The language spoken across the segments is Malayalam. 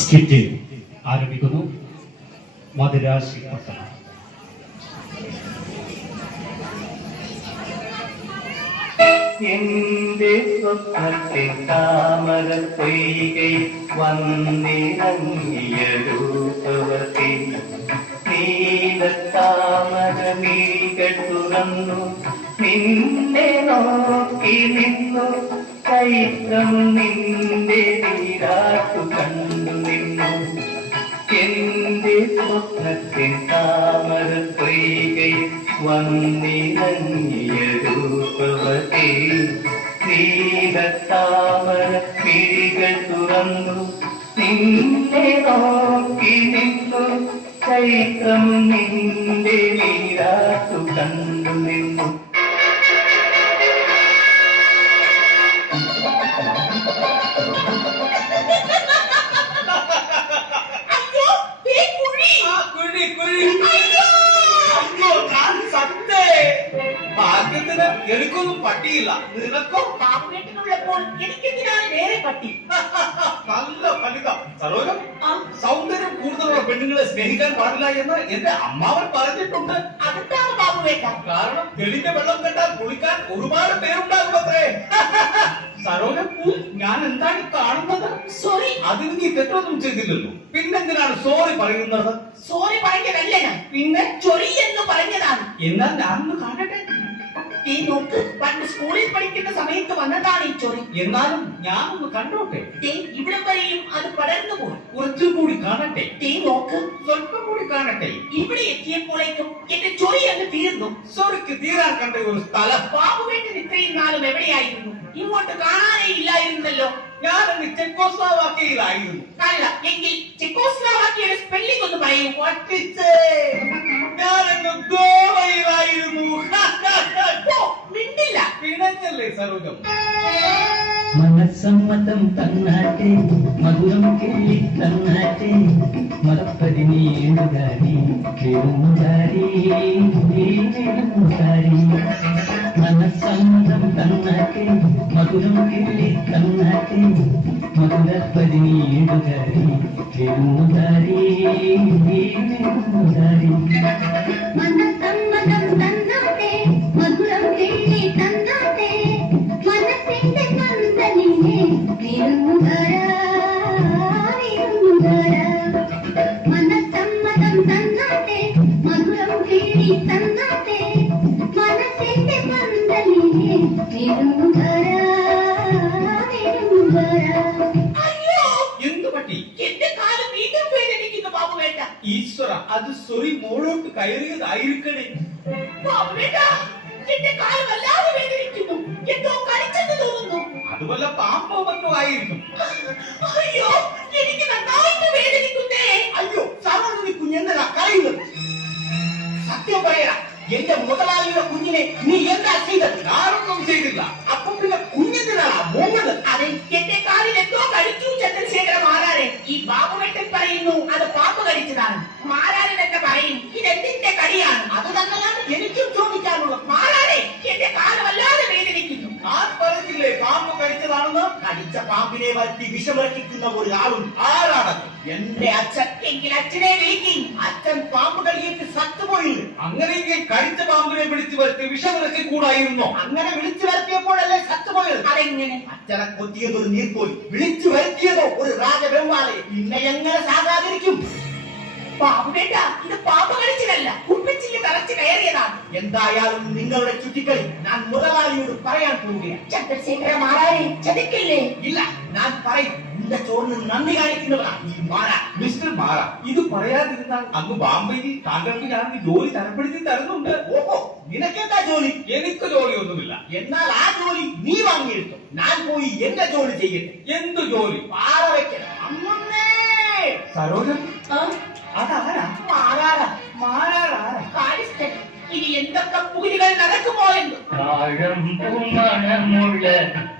സ്കിറ്റ് ആരംഭിക്കുന്നു. മധുരാശി പട്ടണം. എന്റെ സ്വപ്നത്തെ താമര പൊയ്കൈ വന്നിറങ്ങിയ രൂപവതി നീലത്താമര മിഴികൾ തുറന്നു നിന്നെ നോക്കി നിന്നു ചൈത്രം നിന്റെ നീരാട്ടു കണ്ടു നിന്നു. എന്റെ സ്വപ്നത്തെ താമര പൊയ്കൈ വന്നിറങ്ങിയ രൂപവതി നീലത്താമര മിഴികൾ തുറന്നു നിന്നെ നോക്കി നിന്നു ചൈത്രം നിന്റെ നീരാട്ടു കണ്ടു നിന്നു. ഭാഗ്യത്തിന് എനിക്കൊന്നും പട്ടിയില്ല. നിനക്കോ? പാപ്പുകെട്ടിനുള്ളപ്പോൾ എനിക്കെന്തിനാണ് വേറെ പട്ടി? നല്ല ഫലിതം. സരോജം, സൗന്ദര്യം കൂടുതലുള്ള പെണ്ണുങ്ങളെ സ്നേഹിക്കാൻ പാടില്ല എന്ന് എന്റെ അമ്മാവൻ പറഞ്ഞിട്ടുണ്ട്. അതെന്താണ് പാപ്പുവേട്ട? കാരണം തെളിഞ്ഞ വെള്ളം കണ്ടാൽ കുളിക്കാൻ ഒരുപാട് പേരുണ്ടാകുമത്രേ. സരോജം, ഞാൻ എന്താണ് കാണുന്നത്? സോറി. അതിന് നീ തെറ്റൊന്നും ചെയ്തില്ലല്ലോ, പിന്നെന്തിനാണ് സോറി പറയുന്നത്? സോറി പറഞ്ഞതല്ല ഞാൻ, പിന്നെ ചൊറി എന്ന് പറഞ്ഞതാണ്. എന്നാൽ ഞാനൊന്ന് കാണട്ടെ. ഈ നോക്ക്, പണ്ട് സ്കൂളിൽ പഠിക്കുന്ന സമയത്ത് വന്നതാണ് ഈ ചൊറി. എന്നാലും ഞാനൊന്ന് കണ്ടോട്ടെ. ഇവിടം വരെയും അത് പടർന്നു പോയി. കുറച്ചും കൂടി കാണട്ടെ. നോക്ക്, സ്വല്പം കൂടി കാണട്ടെ. ഇവിടെ എത്തിയപ്പോഴേക്കും എന്റെ ചൊറി അങ്ങ് തീർന്നു. സോറിക്ക് തീരാൻ കണ്ട ഒരു സ്ഥലം. പാപ്പുവേട്ടൻ ഇത്രയും നാളും എവിടെയായിരുന്നു? ഇങ്ങോട്ട് കാണാനേ ഇല്ലായിരുന്നല്ലോ. ഞാനങ്ങ് ചെക്കോസ്ലോവാക്യയിലായിരുന്നു. അല്ല എങ്കിൽ ചെക്കോസ്ലോവാക്യയുടെ സ്പെല്ലിംഗ് ഒന്ന് പറയൂ. ഞാനങ്ങ് ഗോവയിലായിരുന്നു. മിണ്ടില്ല. പിണങ്ങല്ലേ സരോജം? മനസ്സമ്മതം തന്നാട്ടെ മധുരം കിള്ളി തന്നാട്ടെ മലപ്പതിനേഴുകാരി കേളുമുകാരി കേളുമുകാരി. മനസ്സമ്മതം തന്നാട്ടെ മധുരം കിള്ളി തന്നാട്ടെ മധുരപ്പതിനേഴുകാരി കേളുമുകാരി കേളുമുകാരി. മനസ്സമ്മതം തന്നാട്ടെ മധുരം കിള്ളി തന്നാട്ടെ മനസ്സിന്റെ കന്തലിനെ വിരുന്നുകര വിരുന്നുകര. മനസ്സമ്മതം തന്നാട്ടെ മധുരം കിള്ളി തന്നാട്ടെ മനസ്സിന്റെ കന്തലിനെ വിരുന്നുകര വിരുന്നുകര. അയ്യോ, എന്തു പറ്റി? എന്റെ കാല് വീണ്ടും വേദനിക്കുന്നു പാപ്പുവേട്ട. ഈശ്വര, അത് സൊറി മോളോട്ട് കയറിയതായിരിക്കണേ. പാപ്പുവേട്ട, എന്റെ കാല് വല്ലാതെ വേദനിക്കുന്നു. എന്തോ കടിച്ചെന്ന് തോന്നുന്നു. അതുപോലെ പാമ്പോ മറ്റോ ആയിരിക്കും. അയ്യോ, എനിക്ക് നന്നായിട്ട് വേദനിക്കുന്നേ. അയ്യോ സരോജിനി കുഞ്ഞെന്താ കരയുന്നത്? സത്യം പറയടാ, എന്റെ മുതലാളിയുടെ കുഞ്ഞിനെ നീ എന്താ ചെയ്തത്? ഞാനൊന്നും ചെയ്തില്ല. അപ്പൊ പിന്നെ കുഞ്ഞെന്തിനാണ് മോങ്ങത്? അതെ, എന്റെ കാലിൽ എന്തോ കടിച്ചു ചന്ദ്രശേഖര മാരാരെ. ഈ ബാബുവേട്ടൻ പറയുന്നു അത് പാമ്പ് കടിച്ചതാണ്. മാരാരൻ എന്ന് പറയും ഇതെന്തിന്റെ കടിയാണ്. അത് തന്നെയാണ് എനിക്കും ചോദിക്കാനുള്ളത്. മാരാരെ, എന്റെ കാല് വല്ലാതെ വേദനിക്കുന്നു. ഞാൻ പറഞ്ഞില്ലേ പാമ്പ് കടിച്ചതാണെന്ന്? കടിച്ച പാമ്പിനെ വരുത്തി വിഷമിറക്കിക്കുന്ന ഒരാളും. ആരാണത്? എന്റെ അച്ഛൻ. എങ്കിൽ അച്ഛനെ വിളിക്കും. അച്ഛൻ പാമ്പ് കടിയേറ്റ് സത്തുപോയില്ലേ? അങ്ങനെയെങ്കിൽ കടിച്ച പാമ്പിനെ വിളിച്ചു വരുത്തി വിഷമിറക്കി കൂടായിരുന്നോ? അങ്ങനെ വിളിച്ചു വരുത്തിയപ്പോഴല്ലേ സത്തുപോയത്? അതെങ്ങനെ? അച്ഛനെ കൊത്തിയതൊരു നീർക്കോലി, വിളിച്ചു വരുത്തിയതോ ഒരു രാജവെമ്പാലയെ. പിന്നെ എങ്ങനെ സാകാതിരിക്കും? ബാബുവേട്ട, ഇത് പാമ്പ് കടിച്ചതല്ല, കുപ്പിച്ചില് തറച്ച് കയറിയതാണ്. എന്തായാലും നിങ്ങളുടെ ചുറ്റിക്കളി ഞാൻ മുതലാളിയോട് പറയാൻ പോവുകയാണ്. ചന്ദ്രശേഖര മാരാരെ, ചതിക്കില്ലേ? ഇല്ല, ഞാൻ പറയും. നിന്റെ ചോറിന് നന്ദി കാണിക്കുന്നവരാണ് ഈ മാര. മിസ്റ്റർ മാര, ഇത് പറയാതിരുന്നാൽ അങ്ങ് ബാംബെയിൽ താങ്കൾക്ക് ഞാൻ ജോലി തരപ്പെടുത്തി തരുന്നുണ്ട്. ഓഹോ, നിനക്കെന്താ ജോലി? എനിക്ക് ജോലിയൊന്നുമില്ല. എന്നാൽ ആ ജോലി നീ വാങ്ങിയെടുത്തു. ഞാൻ പോയി എന്റെ ജോലി ചെയ്യട്ടെ. എന്ത് ജോലി? പാറ വെക്കണം. അമ്മേ സരോജൻ, അതാരാ? മാരാര. മാരാരാരാ? കാലിസ്റ്റൻ. ഇനി എന്തൊക്കെ പൂരികൾ നടക്കുമോ എന്ന്. താഴം പൂമണമുള്ള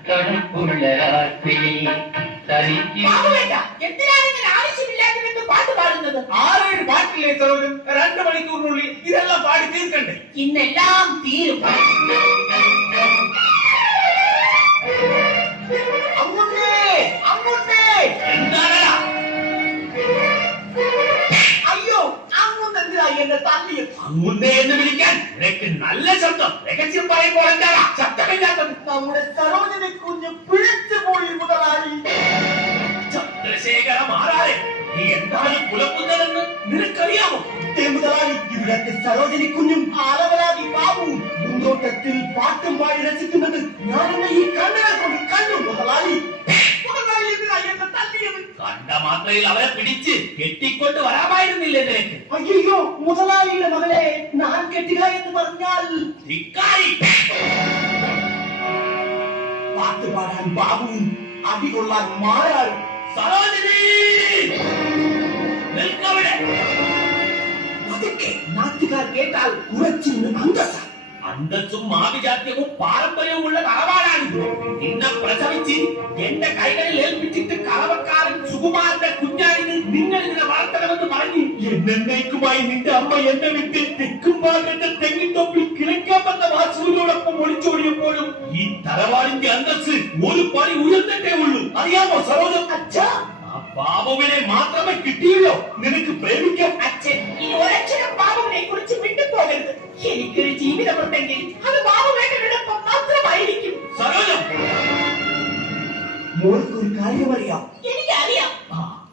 തണുപ്പുള്ള രാത്രി ബാബുവേട്ട, എന്തിനാണ് ഇങ്ങനെ ആവശ്യമില്ലാത്തതെന്ന് പാട്ട് പാടുന്നത്? 6-7 പാട്ടില്ലേ സരോജൻ? 2 മണിക്കൂറിനുള്ളിൽ ഇതെല്ലാം പാടി തീർക്കണ്ടേ? ഇന്നെല്ലാം തീരും. അമ്മേ, അമ്മേ, എന്താ നിനക്ക് നല്ല ശബ്ദം. രഹസ്യം പറയുമ്പോൾ എന്താ ശബ്ദമില്ലാത്തത്? നമ്മുടെ സരോജിനി കുഞ്ഞ് പിഴച്ചു പോയി മുതലാളി. ചന്ദ്രശേഖര മാറാതെ നീ എന്താണ് പുലപ്പുന്നതെന്ന് നിനക്കറിയാമോ? മുതലാളി, ഇവിടത്തെ സരോജിനി കുഞ്ഞും ആലവലാതി ബാബുവും പൂന്തോട്ടത്തിൽ പാട്ടും പാടി രസിക്കുന്നത് ഞാൻ എന്നെ ഈ കണ്ണുകൾ കൊണ്ട് കണ്ടു മുതലാളി. മുതലാളി എന്തിനാ എന്നെ തല്ലിയത്? കണ്ട മാത്രയിൽ അവരെ പിടിച്ച് കെട്ടിക്കൊണ്ട് വരാമായിരുന്നില്ലേ നിനക്ക്? അയ്യോ, മുതലാളിയുടെ മകളെ ഞാൻ കെട്ടുക എന്ന് പറഞ്ഞാൽ ധിക്കാരി. പാട്ട് പാടാൻ ബാബുവും അടികൊള്ളാൻ മാറാറും. സരോജിനി നിൽക്കവിടെ. അതൊക്കെ നാട്ടുകാർ കേട്ടാൽ ഉറച്ചിന് അന്തസ്സ. അന്തസ്സും ആഭിജാത്യവും പാരമ്പര്യവുമുള്ള തറവാടാണിത്. നിന്നെ പ്രസവിച്ച് എന്റെ കൈകളിൽ ഏൽപ്പിച്ചിട്ട് കളവക്കാരൻ സുകുമാരന്റെ കുഞ്ഞാണിന് നിങ്ങൾ ഇതിനെ വളർത്തണമെന്ന് പറഞ്ഞ് എന്നേക്കുമായി നിന്റെ അമ്മ എന്നെ വിട്ട് തെക്കും ഭാഗത്തെ തെങ്ങിൻതൊപ്പിൽ കിഴക്കാൻ വന്ന വാസുവിനോടൊപ്പം ഒളിച്ചോടിയപ്പോഴും ഈ തറവാടിന്റെ അന്തസ്സ് ഒരു പടി ഉയർന്നിട്ടേ ഉള്ളൂ. അറിയാമോ സരോജം? അച്ഛാ, ആ ബാബുവിനെ മാത്രമേ കിട്ടിയുള്ളൂ നിനക്ക് പ്രേമിക്കാൻ. അച്ഛൻ ഈ ഒരക്ഷരം ബാബുവിനെ കുറിച്ച് വിട്ടുപോകരുത്. എനിക്കൊരു ജീവിതമുണ്ടെങ്കിൽ അത് ബാബുവേട്ടനോടൊപ്പം മാത്രമായിരിക്കും. സരോജം, മോൾക്കൊരു കാര്യമറിയാം. എനിക്കറിയാം.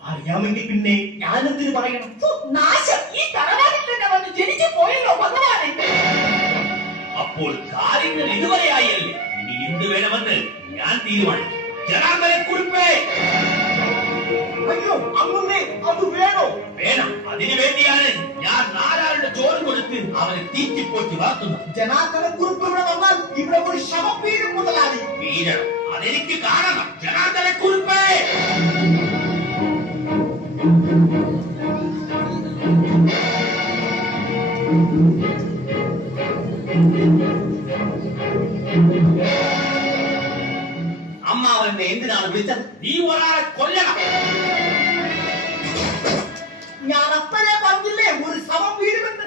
അറിയാമെങ്കിൽ പിന്നെ ഞാനെന്തിനു പറയണം? നാശം ഈ തറവാട്ടിൽ തന്നെ വന്ന് ജനിച്ചു പോയല്ലോ ഭഗവാനെ. അപ്പോൾ കാര്യങ്ങൾ ഇതുവരെയായല്ലേ? ഇനി എന്ത് വേണമെന്ന് ഞാൻ തീരുമാനിക്കും. ജനാർദ്ദനക്കുറിപ്പേ. അയ്യോ, അങ്ങുന്നേ അത് വേണോ? വേണം. അതിനു വേണ്ടിയാണ് ഞാൻ നാലാളുടെ ചോറ് കൊടുത്ത് അവനെ തീറ്റിപ്പോറ്റി വളർത്തുന്നത്. ജനാർദ്ദനക്കുറിപ്പ് ഇവിടെ വന്നാൽ ഇവിടെ ഒരു ശവം വീഴും മുതലാളി. വീഴണം, അതെനിക്ക് കാണണം. ജനാർദ്ദനക്കുറിപ്പേ. അമ്മ അവനെ എന്തിനാണ് വിളിച്ചത്? നീ ഒരാളെ കൊല്ലണം. ഞാൻ അപ്പഴേ പറഞ്ഞില്ലേ ഒരു ശവം വീഴുമെന്ന്.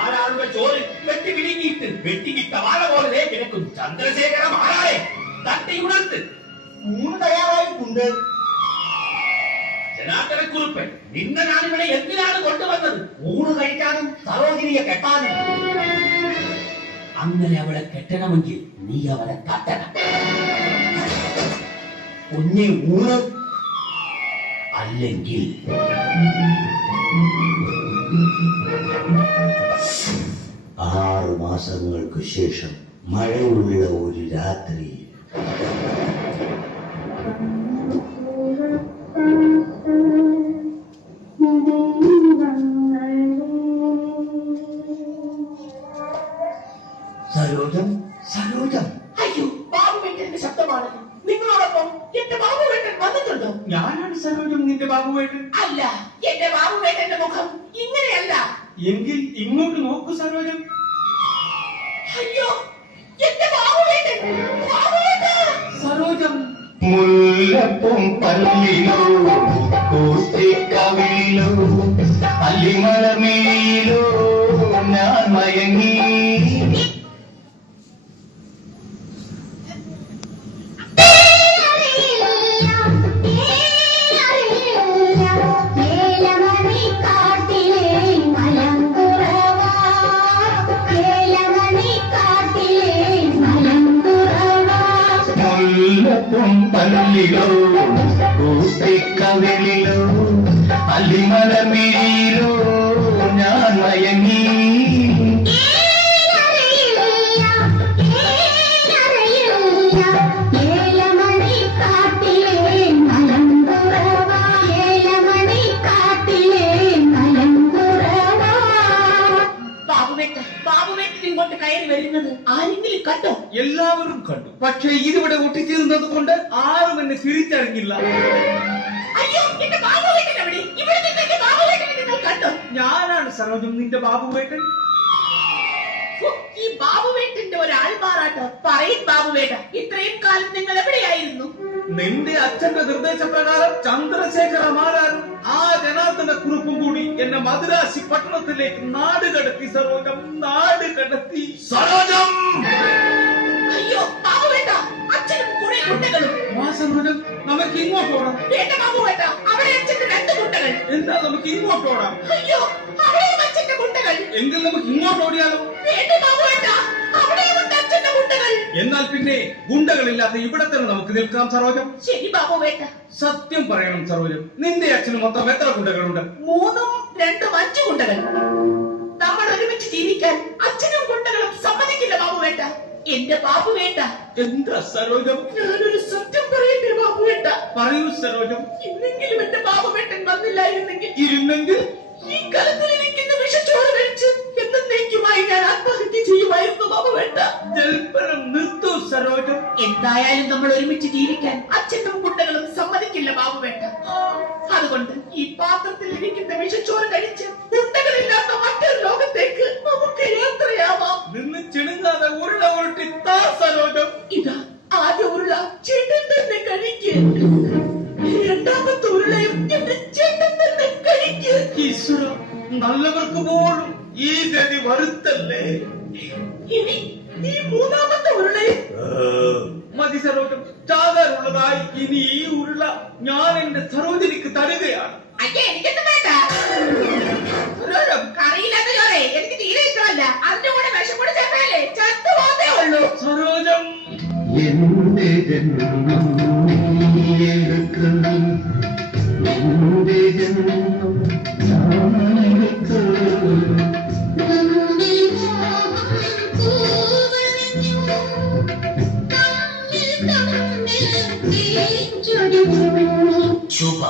ആരാളുടെ ചോറ് വെട്ടി വിഴുങ്ങിയിട്ട് വെട്ടിക്കിട്ട വാഴ പോലെ കിടക്കും. ചന്ദ്രശേഖര മാറാതെ തട്ടി ഉണർത്ത്. ഊണ് തയ്യാറായിട്ടുണ്ട്. ജനാർദ്ദനക്കുറിപ്പ്, നിന്നെ ഞാനിവിടെ എന്തിനാണ് കൊണ്ടുവന്നത്? ഊണ് കഴിക്കാനും സരോജിനിയെ കെട്ടാനും. അങ്ങനെ അവളെ കെട്ടണമെങ്കിൽ നീ അവളെ തട്ടണം. കുഞ്ഞെ ഊണ് അല്ലെങ്കിൽ 6 മാസങ്ങൾക്ക് ശേഷം മഴയുള്ള ഒരു രാത്രി സരോജം, സരോജം. അയ്യോ, ബാബുവേട്ടന്റെ ശബ്ദമാണ്. നിങ്ങളോടൊപ്പം എന്റെ ബാബുവേട്ടൻ വന്നിട്ടുണ്ടോ? ഞാനാണ് സരോജം, നിന്റെ ബാബുവേട്ടൻ. അല്ല, എന്റെ ബാബുവേട്ടന്റെ മുഖം ഇങ്ങനെയല്ല. എങ്കിൽ ഇങ്ങോട്ട് നോക്കൂ സരോജം. അയ്യോ, എന്റെ ബാബുവേട്ടൻ. ബാബുവേട്ടൻ. സരോജം, മുല്ലപ്പും പല്ലിലോ കൂട്ടിക്കവിളിലോ അല്ലിമലമേലോ ഞാൻ മയങ്ങി. മുല്ലപ്പും പല്ലിലോ കൂട്ടിക്കവിളിലോ അല്ലിമലമേലോ ഞാൻ മയങ്ങി. ബാബുവേട്ടൻ ഇങ്ങോട്ട് കയറി വരുന്നത് ആരെങ്കിലും കണ്ടോ? എല്ലാവരും കണ്ടു. പക്ഷേ ഇതിവിടെ ഒട്ടിച്ചിരുന്നത് കൊണ്ട് ആരും എന്നെ തിരിച്ചറിഞ്ഞില്ല. അയ്യോ, എന്റെ ബാബുവേട്ടൻ എവിടെ? ഇവിടെ നിന്ന് എന്റെ ബാബുവേട്ടനെ നിങ്ങൾ കണ്ടോ? ഞാനാണ് സരോജം, നിന്റെ ബാബുവേട്ടൻ. ഈ ബാബുവേട്ടന്റെ ഒരു ആൾമാറാട്ടം. പറയും ബാബുവേട്ട, ഇത്രയും കാലം നിങ്ങൾ എവിടെയായിരുന്നു? നിന്റെ അച്ഛന്റെ നിർദ്ദേശപ്രകാരം ചന്ദ്രശേഖര മാരാരും ആ ജനാർദ്ദനക്കുറിപ്പും കൂടി എന്നെ മദ്രാശി പട്ടണത്തിലേക്ക് നാട് കടത്തി സരോജം, നാട് കടത്തി. സരോജം! അയ്യോ ബാബുവേട്ട, അച്ഛനും കുറെ കുട്ടികളും. വാ സരോജം, നമുക്ക് ഇങ്ങോട്ടോടാം. വേണ്ട ബാബുവേട്ട, അവിടെ അച്ഛന്റെ 2 കുട്ടികൾ. എന്താ നമുക്ക് ഇങ്ങോട്ടോടാം? അയ്യോ, അവിടെയും അച്ഛന്റെ കുട്ടികൾ. എങ്കിൽ നമുക്ക് ഇങ്ങോട്ട് ഓടിയാലോ? വേണ്ട ബാബുവേട്ട, അവിടെയുമുണ്ട് അച്ഛന്റെ ഗുണ്ടകൾ. എന്നാൽ പിന്നെ ഗുണ്ടകളില്ലാത്ത ഇവിടെ തന്നെ നമുക്ക് നിൽക്കാം സരോജം. ശരി ബാബുവേട്ട. സത്യം പറയണം സരോജം, നിന്റെ അച്ഛന് മൊത്തം എത്ര ഗുണ്ടകളുണ്ട്? 3 2 5 ഗുണ്ടകൾ. നമ്മൾ ഒരുമിച്ച് ജീവിക്കാൻ അച്ഛനും ഗുണ്ടകളും സമ്മതിക്കില്ല ബാബുവേട്ട. എന്റെ ബാബുവേട്ട, എന്താ സരോജം? ഞാനൊരു സത്യം പറയട്ടെ ബാബുവേട്ട. പറയൂ സരോജം. ഇന്നെങ്കിലും എന്റെ ബാബുവേട്ടൻ വന്നില്ലായിരുന്നെങ്കിൽ ഇരുന്നെങ്കിൽ ഈ കലത്തിലിരിക്കുന്ന വിഷച്ചോറ് കഴിച്ച് എന്നേക്കുമായി ഞാൻ ആത്മഹത്യ ചെയ്യുമായിരുന്നു ബാബുവേട്ട. ജൽപ്പനം നിർത്തൂ സരോജം. എന്തായാലും നമ്മൾ ഒരുമിച്ച് ജീവിക്കാൻ അച്ഛനും കുട്ടികളും സമ്മതിക്കില്ല ബാബുവേട്ട. അതുകൊണ്ട് ഈ പാത്രത്തിൽ ഇരിക്കുന്ന വിഷച്ചോറ് കഴിച്ച് കുട്ടകളില്ലാത്ത മറ്റൊരു ലോകത്തേക്ക് നമുക്ക് യാത്രയാവാം. നിന്ന് ചിണുങ്ങാതെ ഉരുള ഉരുട്ടി താ സരോജം. ഇതാ ആദ്യ ഉരുള ചേട്ടൻ തന്നെ കഴിക്ക്. രണ്ടാമത്തെ ഉരുളയും എന്റെ ചേട്ടൻ തന്നെ കഴിക്ക്. ഈശ്വര, നല്ലവർക്ക് പോലും ഈ ഗതി വരുത്തല്ലേ. ഇനി ഈ മൂന്നാമത്തെ ഉരുളയും മതി സരോജം, ചാകാറുള്ളതായി ഇനി ഈ ഉരുള ഞാൻ എന്റെ സരോജനിക്ക് തരുകയാണ്. അയ്യേ, എനിക്കൊന്നും വേണ്ട. കറിയില്ലാത്ത ചോറേ എനിക്ക് തീരെ ഇഷ്ടമല്ല. അതിന്റെ കൂടെ വിഷം കൂടെ ചേർത്താലേ ചത്തു പോകത്തേ ഉള്ളൂ. സരോജം, എന്റെ ജന്മം നീയെടുക്കണം, എന്റെ ജന്മം ഞാനെടുക്കണം. ശോഭ